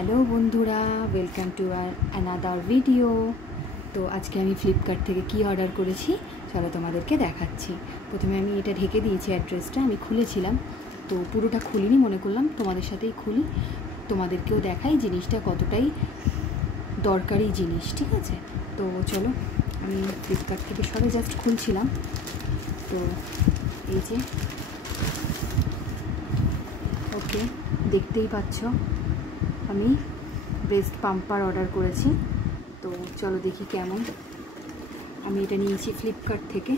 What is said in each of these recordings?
Hello বন্ধুরা, welcome to another video. তো আজকে আমি ফ্লিপকার্ট থেকে কি অর্ডার করেছি চলো তোমাদেরকে দেখাচ্ছি। প্রথমে আমি এটা ঢেকে দিয়েছি, অ্যাড্রেসটা আমি খুলেছিলাম, তো পুরোটা খুলিনি, মনে করলাম তোমাদের সাথেই খুলি, তোমাদেরকেও দেখাই জিনিসটা কতটাই দরকারি জিনিস। ঠিক আছে, তো চলো আমি ফ্লিপকার্ট থেকে সবে জাস্ট খুলছিলাম। তো এই যে ওকে, দেখতেই পাচ্ছ আমি ব্রেস্ট পাম্পার অর্ডার করেছি। তো চলো দেখি কেমন। আমি এটা নিয়েছি ফ্লিপকার্ট থেকে,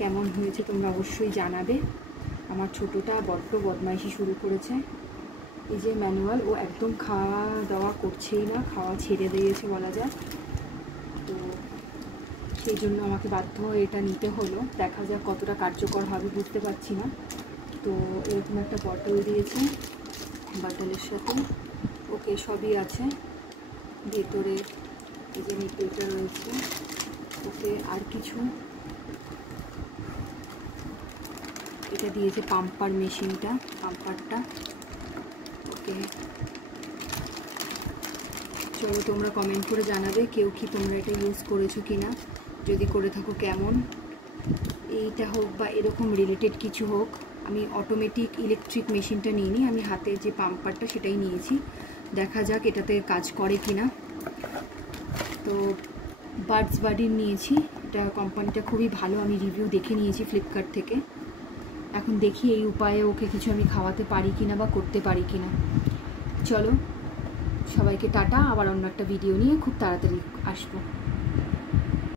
কেমন হয়েছে তোমরা অবশ্যই জানাবে। আমার ছোটোটা বড্ড বদমাইশি শুরু করেছে। এই যে ম্যানুয়াল, ও একদম খাওয়া দাওয়া করছেই না, খাওয়া ছেড়ে দিয়েছে বলা যায়। তো সেই জন্য আমাকে বাধ্য হয়ে এটা নিতে হলো। দেখা যাক কতটা কার্যকর হবে, বুঝতে পারছি না। তো এরকম একটা বটল দিয়েছে, বটলের সাথে ওকে সবই আছে। ভেতরে এই যে নিপলটা রয়েছে, ওকে আর কিছু এটা দিয়েছে পাম্পার মেশিনটা, পাম্পারটা। ওকে, চলো তোমরা কমেন্ট করে জানাবে কেউ কি তোমরা এটা ইউজ করেছো কি না, যদি করে থাকো কেমন। এইটা হোক বা এরকম রিলেটেড কিছু হোক, আমি অটোমেটিক ইলেকট্রিক মেশিনটা নিইনি, আমি হাতে যে পাম্পারটা সেটাই নিয়েছি। দেখা যাক এটাতে কাজ করে কি না। তো বার্ডস বাডির নিয়েছি, এটা কোম্পানিটা খুবই ভালো, আমি রিভিউ দেখে নিয়েছি ফ্লিপকার্ট থেকে। এখন দেখি এই উপায়ে ওকে কিছু আমি খাওয়াতে পারি কিনা বা করতে পারি কিনা। চলো সবাইকে টাটা, আবার অন্য একটা ভিডিও নিয়ে খুব তাড়াতাড়ি আসবো।